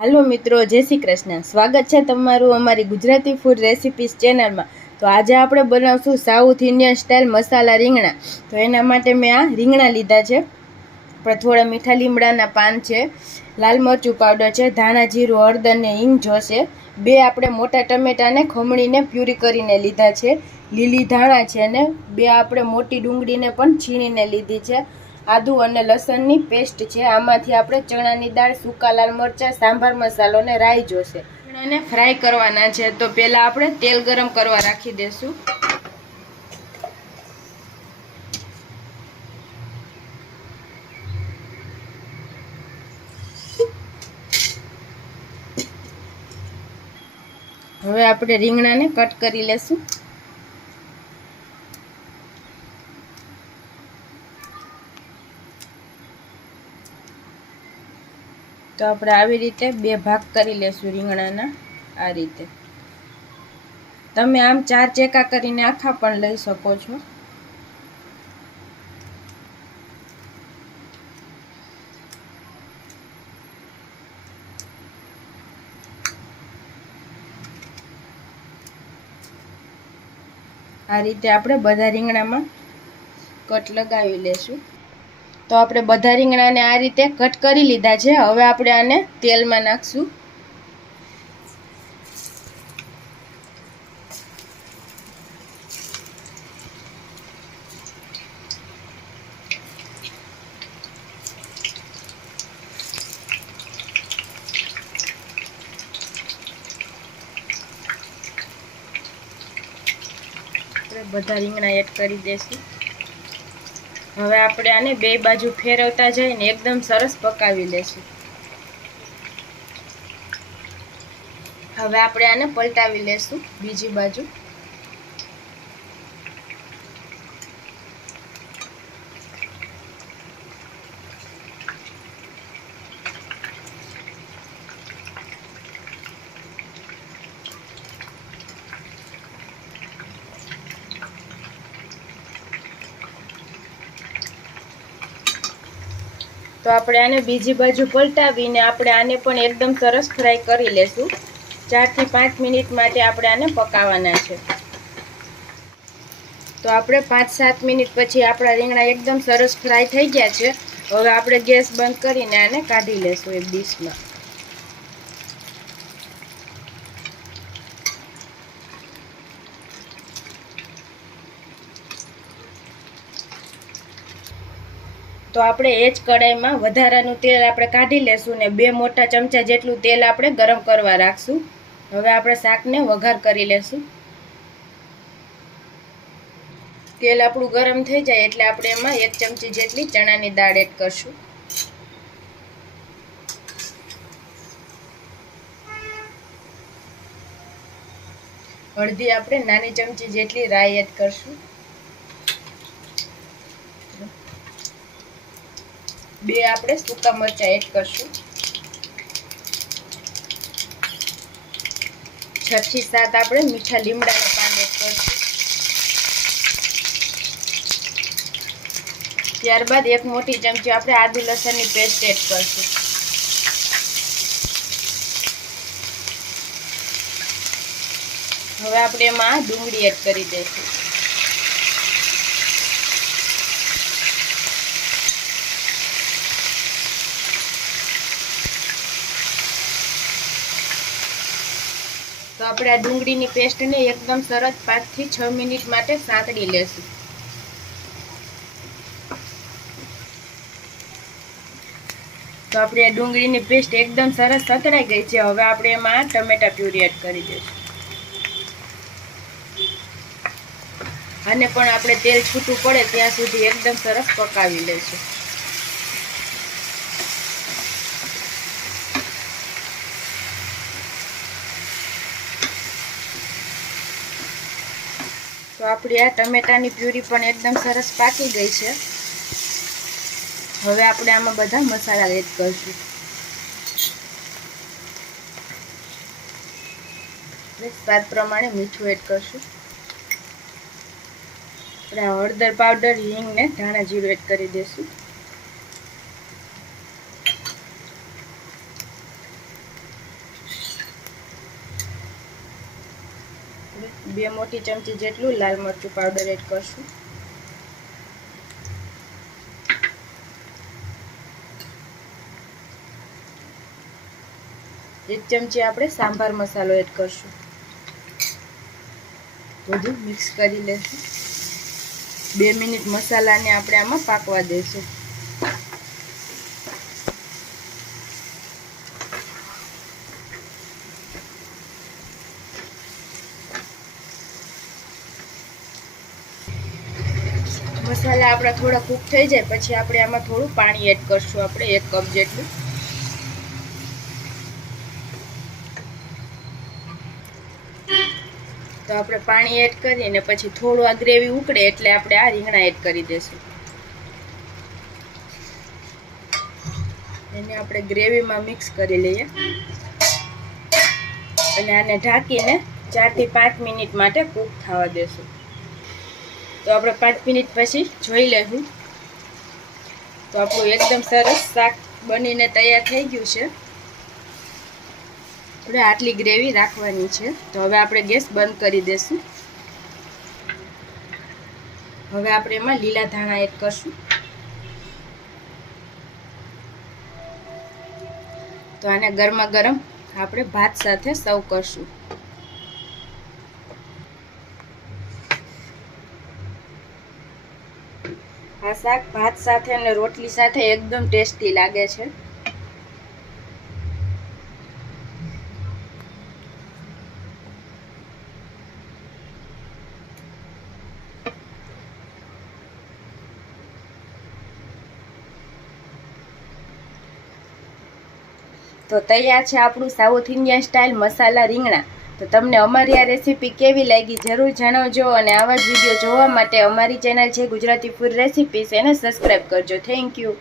હાલો મિત્રો, જય શ્રી કૃષ્ણ. સ્વાગત છે તમારું અમારી ગુજરાતી ફૂડ રેસિપીસ ચેનલમાં તો આજે આપણે બનાવશું સાઉથ ઇન્ડિયન સ્ટાઇલ મસાલા રીંગણા. તો એના માટે મેં આ રીંગણા લીધા છે. આપણે થોડા મીઠા લીમડાના પાન છે, લાલ મરચું પાવડર છે, ધાણા જીરું હળદર ને હિંગ જોશે. બે આપણે મોટા ટમેટાને ખમણીને પ્યુરી કરીને લીધા છે. લીલી ધાણા છે અને બે આપણે મોટી ડુંગળીને પણ છીણીને લીધી છે. આદુ અને લસણની પેસ્ટ છે. આમાંથી આપણે ચણાની દાળ, સૂકા લાલ મરચાં, સાંભાર મસાલો અને રાઈ જોશે. ચણાને ફ્રાય કરવાના છે. તો પહેલાં આપણે તેલ ગરમ કરવા રાખી દેશું. હવે આપણે રીંગણાને કટ કરી લેશું. તો આપણે આવી રીતે બે ભાગ કરી લેશું રીંગણાના, આ રીતે. તમે આમ ચાર ચેકા કરીને આખા પણ લઈ શકો છો. આ રીતે આપણે બધા રીંગણામાં કટ લગાવી લેશું. તો આપણે બધા રીંગણાને આ રીતે કટ કરી લીધા છે. હવે આપણે આને તેલમાં નાખશું. બધા રીંગણા એડ કરી દઈશું હવે આપણે આને બે બાજુ ફેરવતા જઈને એકદમ સરસ પકાવી લેશું. હવે આપણે આને પલટાવી લેશું બીજી બાજુ. તો આપણે આને બીજી બાજુ પલટાવીને આપણે આને પણ એકદમ સરસ ફ્રાય કરી લેશું. ચારથી પાંચ મિનિટ માટે આપણે આને પકાવવાના છે. તો આપણે પાંચ સાત મિનિટ પછી આપણા રીંગણા એકદમ સરસ ફ્રાય થઈ ગયા છે. હવે આપણે ગેસ બંધ કરીને આને કાઢી લેશું એક ડીશમાં. તો આપણે એ જ કડાઈમાં વધારાનું તેલ આપણે કાઢી લેશું ને બે મોટા ચમચા જેટલું તેલ આપણે ગરમ કરવા રાખશું. હવે આપણે શાકને વઘાર કરી લેશું. તેલ આપણું ગરમ થઈ જાય એટલે આપણે એમાં એક ચમચી જેટલી ચણાની દાળ એડ કરશું. હળદી આપણે નાની ચમચી જેટલી રાઈ એડ કરશું. બે આપણે સૂકા મરચાં એડ કરશું. છ થી સાત આપણે મીઠા લીમડાના પાન એડ કરશું. ત્યારબાદ એક મોટી ચમચી આપણે આદુ લસણની પેસ્ટ એડ કરશું. હવે આપણે એમાં ડુંગળી એડ કરી દઈશું. તો આપણે આ ડુંગળીની પેસ્ટને એકદમ સરસ પાંચથી છ મિનિટ માટે સાંતળી લેશું. તો આપણે આ ડુંગળીની પેસ્ટ એકદમ સરસ સતરાઈ ગઈ છે. હવે આપણે એમાં ટમેટા પ્યુરી એડ કરી દઈશું. અને પણ આપણે તેલ છૂટું પડે ત્યાં સુધી એકદમ સરસ પકાવી લઈશું તો આપણી આ ટમેટાની પ્યુરી પણ એકદમ સરસ પાકી ગઈ છે. હવે આપણે આમાં બધા મસાલા એડ કરીશું. સ્વાદ પ્રમાણે મીઠું એડ કરશું. આપણે હળદર પાવડર હિંગ ને ધાણા જીરું એડ કરી દઈશું બે મોટી ચમચી જેટલું લાલ મરચું પાવડર એડ કરશું. એક ચમચી આપણે સાંભાર મસાલો એડ કરશું. બધું મિક્સ કરી લેશું. બે મિનિટ મસાલાને આપણે આમાં પાકવા દઈશું મસાલા આપણા થોડા કૂક થઈ જાય, પછી આપણે આમાં થોડું પાણી એડ કરશું આપણે એક કપ જેટલું. તો આપણે પાણી એડ કરીને પછી થોડું આ ગ્રેવી ઉકળે એટલે આપણે આ રીંગણા એડ કરી દઈશું એને આપણે ગ્રેવીમાં મિક્સ કરી લઈએ. અને આને ઢાંકીને ચારથી પાંચ મિનિટ માટે કૂક થવા દેશું. તો આપણે પાંચ મિનિટ પછી જોઈ લેવું. તો આપણું એકદમ સરસ શાક બનીને તૈયાર થઈ ગયું છે. આપણે આટલી ગ્રેવી રાખવાની છે. તો હવે આપણે ગેસ બંધ કરી દઈશું હવે આપણે એમાં લીલા ધાણા એડ કરશું. તો આને ગરમા ગરમ આપણે ભાત સાથે સર્વ કરશું. આ શાક ભાત સાથે અને રોટલી સાથે એકદમ ટેસ્ટી લાગે છે. તો તૈયાર છે આપણું સાઉથ ઇન્ડિયન સ્ટાઇલ મસાલા રીંગણા. તો તમને અમારી આ રેસીપી કેવી લાગી જરૂર જણાવજો અને આવા જ વીડિયો જોવા માટે અમારી ચેનલ છે ગુજરાતી ફૂડ રેસીપીસ એને સબસ્ક્રાઈબ કરજો. Thank you